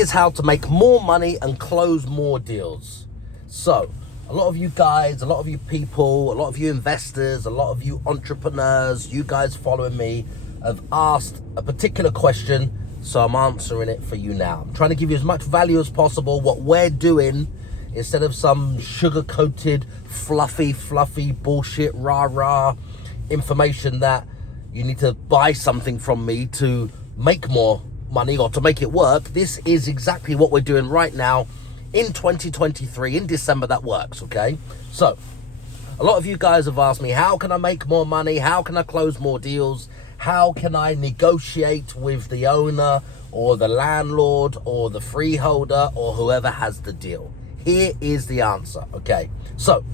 Here's how to make more money and close more deals. So, a lot of you guys, a lot of you people, a lot of you investors, a lot of you entrepreneurs, you guys following me have asked a particular question, so I'm answering it for you now. I'm trying to give you as much value as possible, what we're doing, instead of some sugar-coated, fluffy bullshit, rah-rah information that you need to buy something from me to make more money or to make it work. This is exactly what we're doing right now in 2023, in December, that works, okay? So, a lot of you guys have asked me, how can I make more money? How can I close more deals? How can I negotiate with the owner or the landlord or the freeholder or whoever has the deal? Here is the answer, okay? So,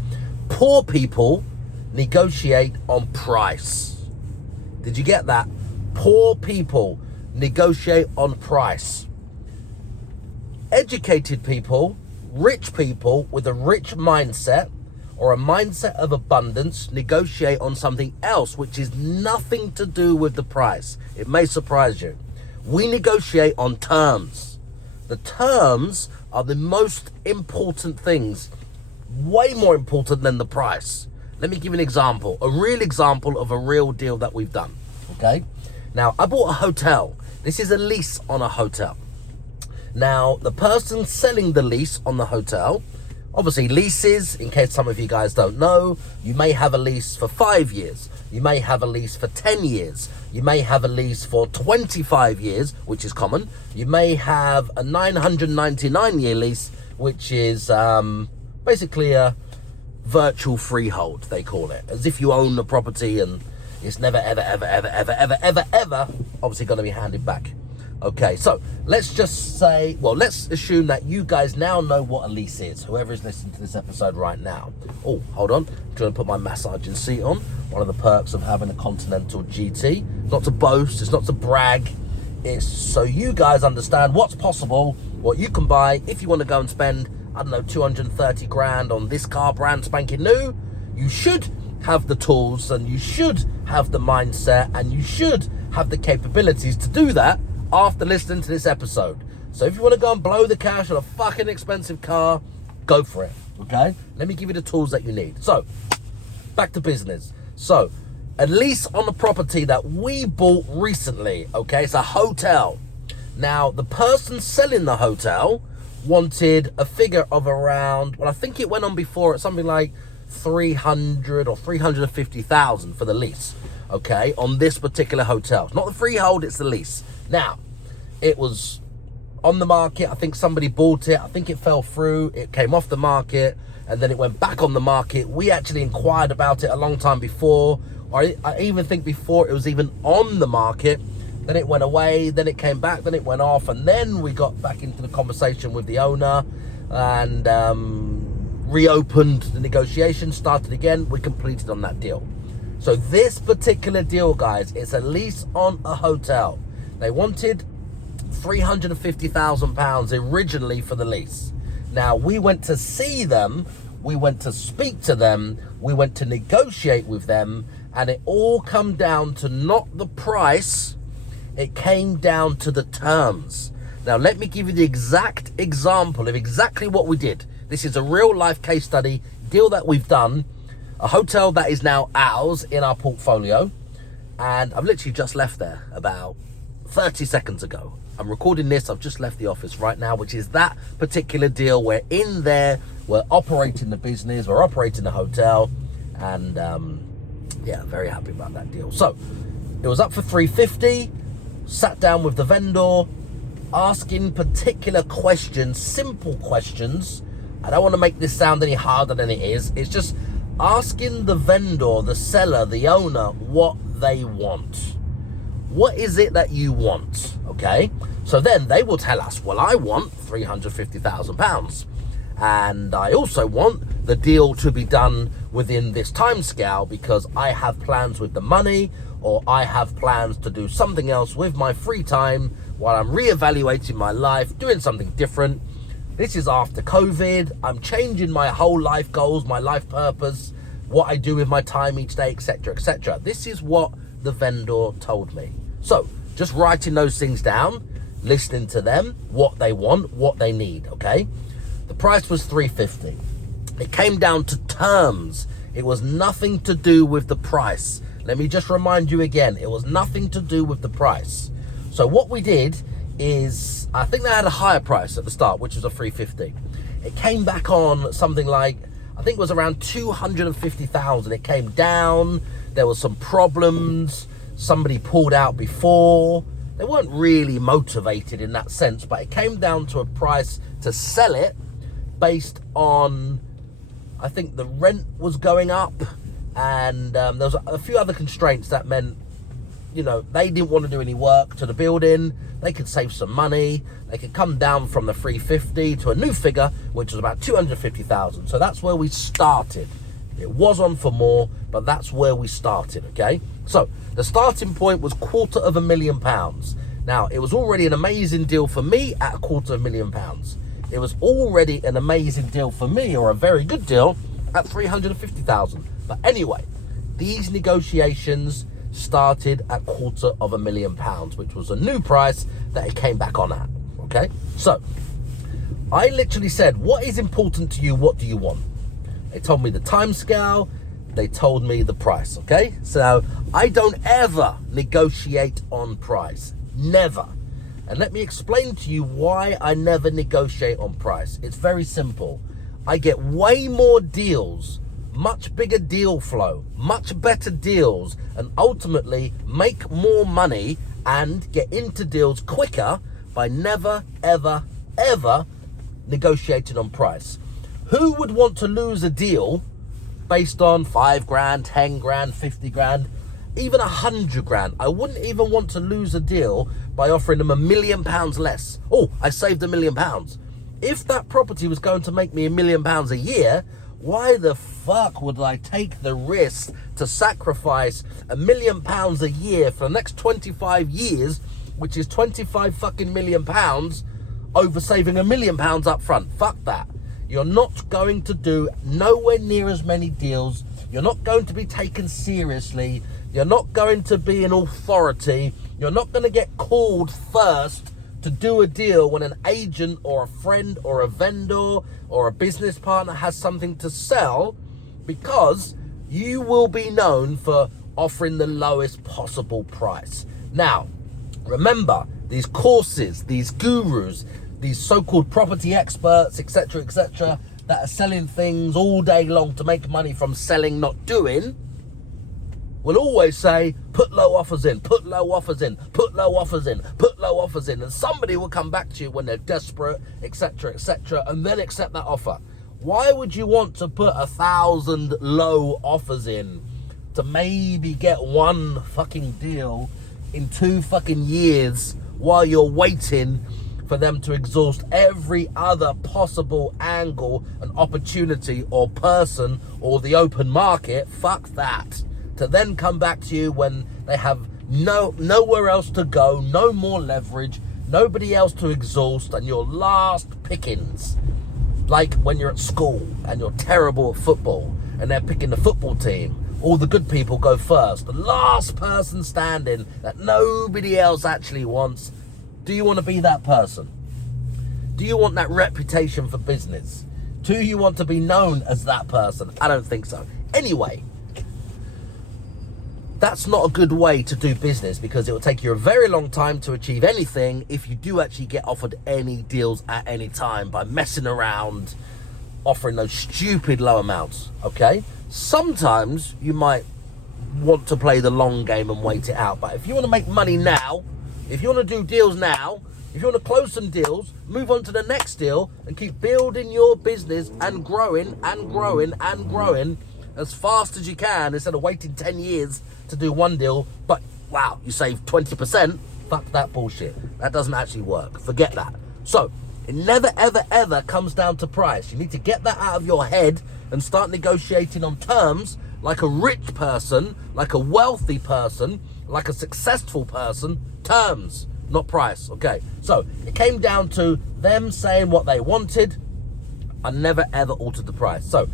poor people negotiate on price. Did you get that? Poor people negotiate on price. Educated people, rich people with a rich mindset or a mindset of abundance negotiate on something else which is nothing to do with the price. It may surprise you. We negotiate on terms. The terms are the most important things, way more important than the price. Let me give you an example, a real example of a real deal that we've done, okay? Now, I bought a hotel. This is a lease on a hotel. Now, the person selling the lease on the hotel, obviously leases, in case some of you guys don't know, you may have a lease for 5 years. You may have a lease for 10 years. You may have a lease for 25 years, which is common. You may have a 999-year lease, which is basically a virtual freehold, they call it. As if you own the property and it's never, ever, obviously going to be handed back. Okay, so let's just say, well, let's assume that you guys now know what a lease is, whoever is listening to this episode right now. Oh, hold on, I'm trying to put my massaging seat on. One of the perks of having a Continental GT. Not to boast, it's not to brag. It's so you guys understand what's possible, what you can buy if you want to go and spend, I don't know, 230 grand on this car, brand spanking new. You should have the tools and you should have the mindset and you should have the capabilities to do that after listening to this episode. So if you want to go and blow the cash on a fucking expensive car, go for it, okay? Let me give you the tools that you need. So, back to business. So, a lease on a property that we bought recently, okay? It's a hotel. Now, the person selling the hotel wanted a figure of around, well, I think it went on before at something like 300 or 350,000 for the lease, okay, on this particular hotel. It's not the freehold, it's the lease. Now, it was on the market. I think somebody bought it. I think it fell through. It came off the market and then it went back on the market. We actually inquired about it a long time before, or I even think before it was even on the market. Then it went away, then it came back, then it went off, and then we got back into the conversation with the owner and reopened the negotiation, started again. We completed on that deal. So this particular deal, guys, it's a lease on a hotel. They wanted £350,000 originally for the lease. Now, we went to see them, we went to speak to them, we went to negotiate with them, and it all come down to not the price, it came down to the terms. Now, let me give you the exact example of exactly what we did. This is a real life case study, deal that we've done, a hotel that is now ours in our portfolio, and I've literally just left there about 30 seconds ago. I'm recording this, I've just left the office right now, which is that particular deal. We're in there, we're operating the business, we're operating the hotel, and yeah, very happy about that deal. So, it was up for 350, sat down with the vendor, asking particular questions, simple questions. I don't want to make this sound any harder than it is. It's just asking the vendor, the seller, the owner, what they want. What is it that you want, okay? So then they will tell us, well, I want £350,000. And I also want the deal to be done within this time scale because I have plans with the money, or I have plans to do something else with my free time while I'm reevaluating my life, doing something different. This is after COVID. I'm changing my whole life goals, my life purpose, what I do with my time each day, etc., etc. This is what the vendor told me. So, just writing those things down. listening to them, what they want, what they need, okay? The price was $350. It came down to terms. It was nothing to do with the price. Let me just remind you again, it was nothing to do with the price. So what we did is, I think they had a higher price at the start, which was a $350. It came back on something like, I think it was around $250,000. It came down, there was some problems, somebody pulled out before. They weren't really motivated in that sense, but it came down to a price to sell it based on, I think the rent was going up, and there was a few other constraints that meant, you know, they didn't want to do any work to the building. They could save some money. They could come down from the 350 to a new figure, which was about 250,000. So that's where we started. It was on for more, but that's where we started, okay? So the starting point was £250,000. Now, it was already an amazing deal for me at £250,000. It was already an amazing deal for me, or a very good deal, at £350,000. But anyway, these negotiations started at £250,000, which was a new price that it came back on at, okay? So I literally said, what is important to you? What do you want? They told me the time scale. They told me the price, okay? So I don't ever negotiate on price, never. And let me explain to you why I never negotiate on price. It's very simple. I get way more deals, much bigger deal flow, much better deals, and ultimately make more money and get into deals quicker by never, ever, ever negotiating on price. Who would want to lose a deal based on 5 grand, 10 grand, 50 grand, even 100 grand? I wouldn't even want to lose a deal by offering them £1 million less. Oh, I saved £1 million. If that property was going to make me £1 million a year, why the fuck would I take the risk to sacrifice £1 million a year for the next 25 years, which is 25 fucking £1 million, over saving £1 million up front? Fuck that. You're not going to do nowhere near as many deals. You're not going to be taken seriously. You're not going to be an authority. You're not going to get called first to do a deal when an agent or a friend or a vendor or a business partner has something to sell, because you will be known for offering the lowest possible price. Now, remember, these courses, these gurus, these so-called property experts, etc., that are selling things all day long to make money from selling, not doing, will always say, put low offers in, put low offers in, put low offers in, put low offers in. And somebody will come back to you when they're desperate, etc., and then accept that offer. Why would you want to put 1,000 low offers in to maybe get one fucking deal in 2 fucking years while you're waiting for them to exhaust every other possible angle and opportunity or person or the open market? Fuck that. To then come back to you when they have nowhere else to go, no more leverage, nobody else to exhaust, and your last pickings. Like when you're at school and you're terrible at football and they're picking the football team. All the good people go first. The last person standing that nobody else actually wants. Do you want to be that person? Do you want that reputation for business? Do you want to be known as that person? I don't think so. Anyway, that's not a good way to do business, because it will take you a very long time to achieve anything if you do actually get offered any deals at any time by messing around, offering those stupid low amounts, okay? Sometimes you might want to play the long game and wait it out, but if you want to make money now, if you want to do deals now, if you want to close some deals, move on to the next deal and keep building your business and growing and growing and growing as fast as you can, instead of waiting 10 years to do one deal, but wow, you save 20%. Fuck that bullshit. That doesn't actually work. Forget that. So it never, ever, ever comes down to price. You need to get that out of your head and start negotiating on terms like a rich person, like a wealthy person, like a successful person. Terms, not price. Okay, so it came down to them saying what they wanted. I never, ever altered the price. So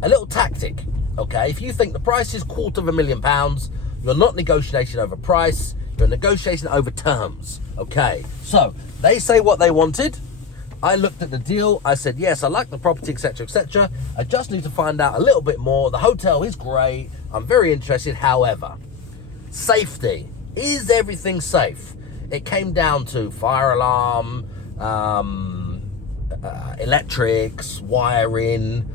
a little tactic, okay? If you think the price is £250,000, you're not negotiating over price. You're negotiating over terms. Okay, so they say what they wanted. I looked at the deal. I said, yes, I like the property, etc., etc. I just need to find out a little bit more. The hotel is great. I'm very interested. However, safety. Is everything safe? It came down to fire alarm, electrics, wiring,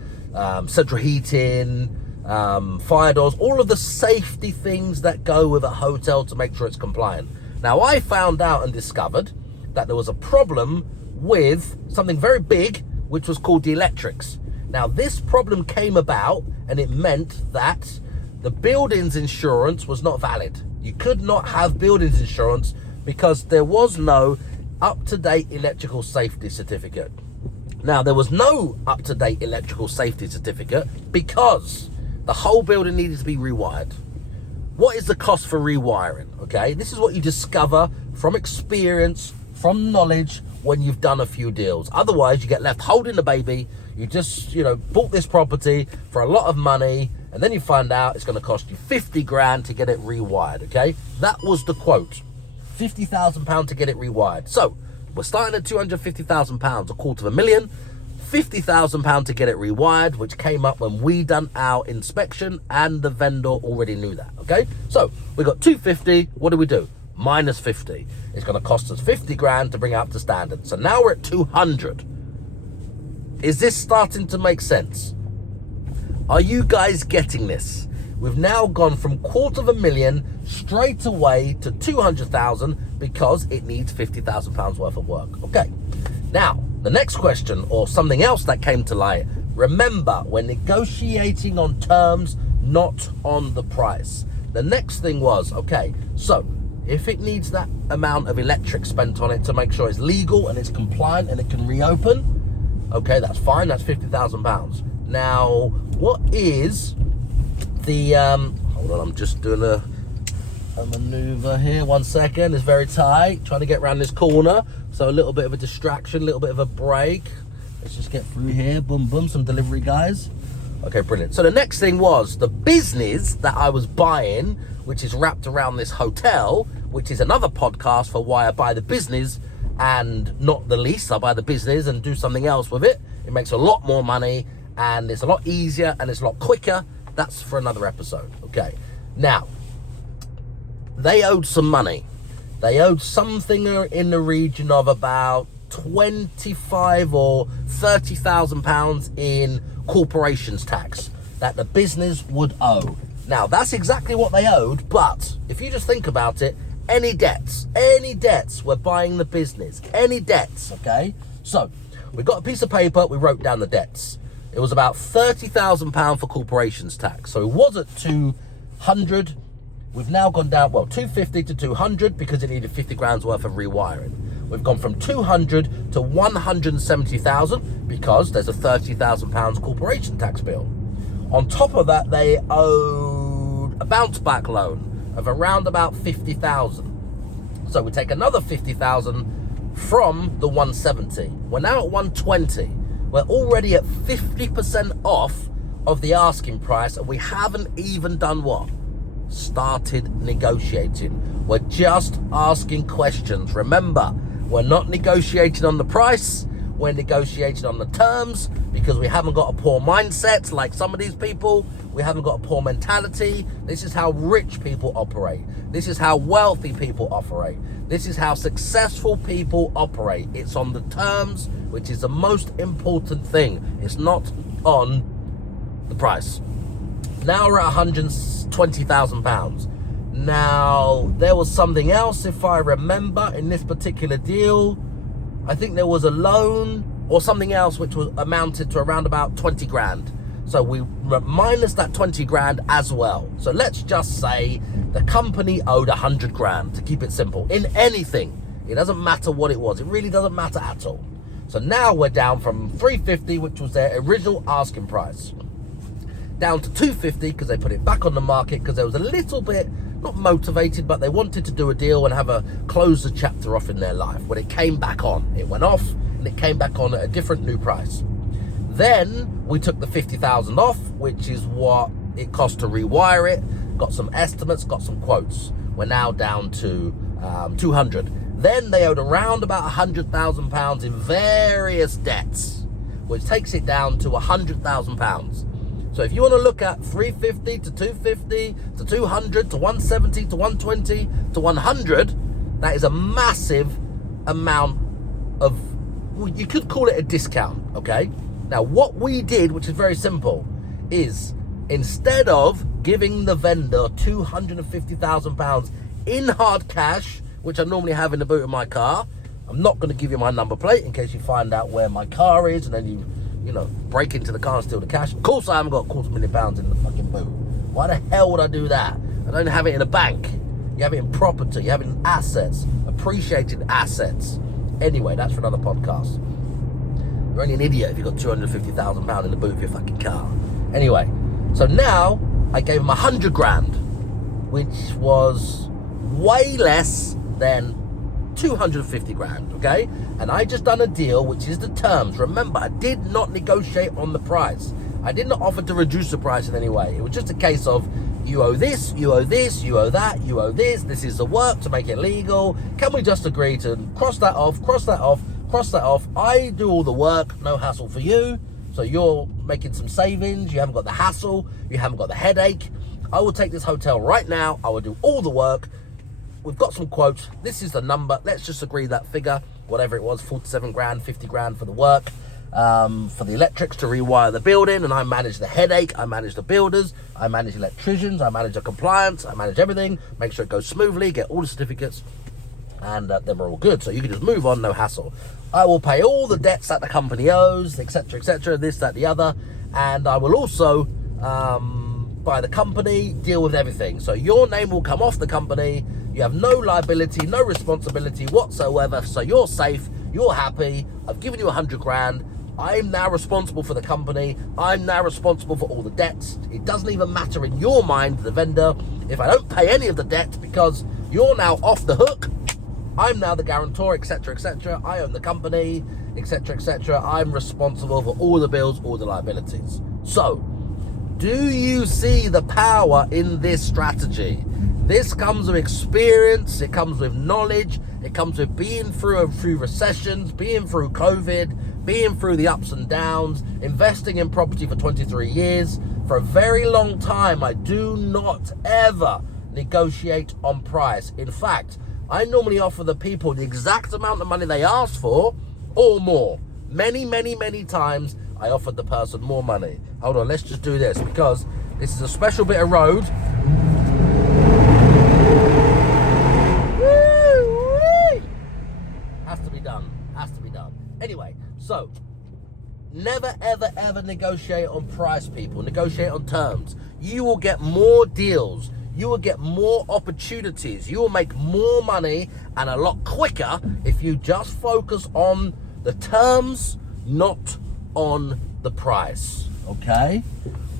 central heating, fire doors, all of the safety things that go with a hotel to make sure it's compliant. Now, I found out and discovered that there was a problem with something very big, which was called the electrics. Now, this problem came about, and it meant that the building's insurance was not valid. You could not have buildings insurance because there was no up-to-date electrical safety certificate. Now, there was no up-to-date electrical safety certificate because the whole building needed to be rewired. What is the cost for rewiring? Okay, this is what you discover from experience, from knowledge, when you've done a few deals. Otherwise, you get left holding the baby. You just, bought this property for a lot of money, and then you find out it's going to cost you 50 grand to get it rewired, okay? That was the quote. £50,000 to get it rewired. So, we're starting at £250,000, £250,000, £50,000 to get it rewired, which came up when we done our inspection, and the vendor already knew that, okay? So, we got 250, what do we do? Minus 50. It's going to cost us 50 grand to bring it up to standard. So now we're at 200. Is this starting to make sense? Are you guys getting this? We've now gone from £250,000 straight away to 200,000 because it needs £50,000 worth of work. Okay. Now, the next question, or something else that came to light, remember, we're negotiating on terms, not on the price. The next thing was, okay, so if it needs that amount of electric spent on it to make sure it's legal and it's compliant and it can reopen, okay, that's fine, that's £50,000. Now, what is the, hold on, I'm just doing a maneuver here, 1 second, it's very tight, trying to get around this corner, so a little bit of a distraction, a little bit of a break. Let's just get through here, boom, boom, some delivery guys. Okay, brilliant. So the next thing was the business that I was buying, which is wrapped around this hotel, which is another podcast for why I buy the business and not the lease. I buy the business and do something else with it. It makes a lot more money and it's a lot easier and it's a lot quicker. That's for another episode. Okay. Now, they owed some money. They owed something in the region of about 25 or 30,000 pounds in corporations tax that the business would owe. Now, that's exactly what they owed, but if you just think about it, any debts were buying the business, any debts, okay? So, we got a piece of paper, we wrote down the debts. It was about £30,000 for corporations tax. So it was at 200. We've now gone down, 250 to 200 because it needed 50 grand's worth of rewiring. We've gone from 200 to 170,000 because there's a £30,000 corporation tax bill. On top of that, they owed a bounce back loan of around about 50,000. So we take another 50,000 from the 170. We're now at 120. We're already at 50% off of the asking price, and we haven't even done what? Started negotiating. We're just asking questions. Remember, we're not negotiating on the price, we're negotiating on the terms, because we haven't got a poor mindset like some of these people. We haven't got a poor mentality. This is how rich people operate. This is how wealthy people operate. This is how successful people operate. It's on the terms, which is the most important thing. It's not on the price. Now we're at £120,000. Now, there was something else, if I remember, in this particular deal. I think there was a loan or something else which was amounted to around about 20 grand. So we minus that 20 grand as well. So let's just say the company owed 100 grand, to keep it simple. In anything, it doesn't matter what it was. It really doesn't matter at all. So now we're down from 350, which was their original asking price, down to 250 because they put it back on the market because there was a little bit, not motivated, but they wanted to do a deal and have a close the chapter off in their life. When it came back on, it went off and it came back on at a different new price. Then we took the 50,000 off, which is what it cost to rewire it. got some estimates, got some quotes. We're now down to 200. Then they owed around about £100,000 in various debts, which takes it down to £100,000. So if you want to look at 350 to 250 to 200 to 170 to 120 to 100, that is a massive amount of, well, you could call it a discount, okay? Now, what we did, which is very simple, is instead of giving the vendor £250,000 in hard cash, which I normally have in the boot of my car, I'm not going to give you my number plate in case you find out where my car is and then you break into the car and steal the cash. Of course, I haven't got £250,000 in the fucking boot. Why the hell would I do that? I don't have it in a bank. You have it in property. You have it in assets, appreciated assets. Anyway, that's for another podcast. You're only an idiot if you've got £250,000 in the boot of your fucking car. Anyway, so now I gave him 100 grand, which was way less than 250 grand, okay? And I just done a deal, which is the terms. Remember, I did not negotiate on the price. I did not offer to reduce the price in any way. It was just a case of, you owe this, you owe this, you owe that, you owe this is the work to make it legal. Can we just agree to cross that off, cross that off, cross that off? I do all the work, no hassle for you. So you're making some savings, you haven't got the hassle, you haven't got the headache. I will take this hotel right now, I will do all the work. We've got some quotes, this is the number, let's just agree that figure, whatever it was, 47 grand, 50 grand for the work, for the electrics to rewire the building, and I manage the headache, I manage the builders, I manage electricians, I manage the compliance, I manage everything, make sure it goes smoothly, get all the certificates, and then we're all good. So you can just move on, no hassle. I will pay all the debts that the company owes, etc., this, that, the other, and I will also buy the company, deal with everything. So your name will come off the company, you have no liability, no responsibility whatsoever, so you're safe, you're happy, I've given you 100 grand, I'm now responsible for the company, I'm now responsible for all the debts. It doesn't even matter in your mind, the vendor, if I don't pay any of the debt, because you're now off the hook, I'm now the guarantor, etc., I own the company, etc., I'm responsible for all the bills, all the liabilities. So, do you see the power in this strategy? This comes with experience, it comes with knowledge, it comes with being through recessions, being through COVID, being through the ups and downs, investing in property for 23 years. For a very long time, I do not ever negotiate on price. In fact, I normally offer the people the exact amount of money they asked for or more. Many times, I offered the person more money. Hold on, let's just do this because this is a special bit of road. Has to be done. Anyway, so never ever negotiate on price, people. Negotiate on terms. You will get more deals. You will get more opportunities. You will make more money and a lot quicker if you just focus on the terms, not on the price. Okay?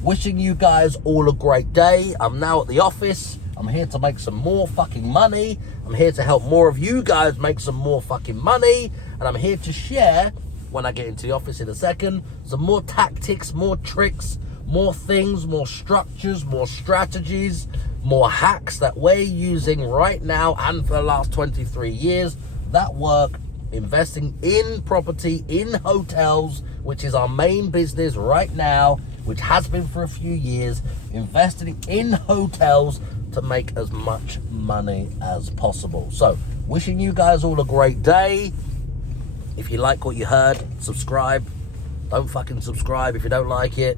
Wishing you guys all a great day. I'm now at the office. I'm here to make some more fucking money. I'm here to help more of you guys make some more fucking money. And I'm here to share, when I get into the office in a second, some more tactics, more tricks, more things, more structures, more strategies, more hacks that we're using right now and for the last 23 years that work. Investing in property, in hotels, which is our main business right now, which has been for a few years. Investing in hotels to make as much money as possible. So, wishing you guys all a great day. If you like what you heard, subscribe. Don't fucking subscribe if you don't like it.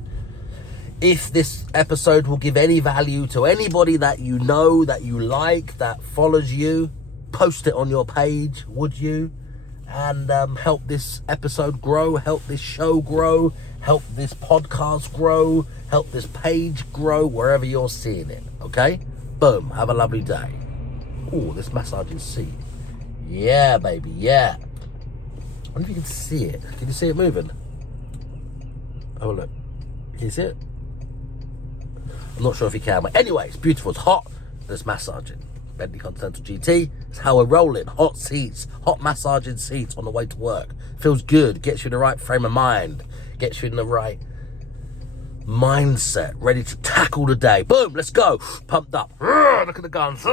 If this episode will give any value to anybody that you know, that you like, that follows you, post it on your page, would you? And help this episode grow, help this show grow, help this podcast grow, help this page grow, wherever you're seeing it, okay? Boom, have a lovely day. Oh, this massaging seat. Yeah, baby, yeah. I wonder if you can see it. Can you see it moving? Oh, look. Can you see it? I'm not sure if you can, but anyway, it's beautiful, it's hot, and it's massaging. Bentley Continental GT, it's how we're rolling. Hot seats, hot massaging seats on the way to work. Feels good, gets you in the right frame of mind, gets you in the right mindset, ready to tackle the day. Boom, let's go. Pumped up. Look at the guns.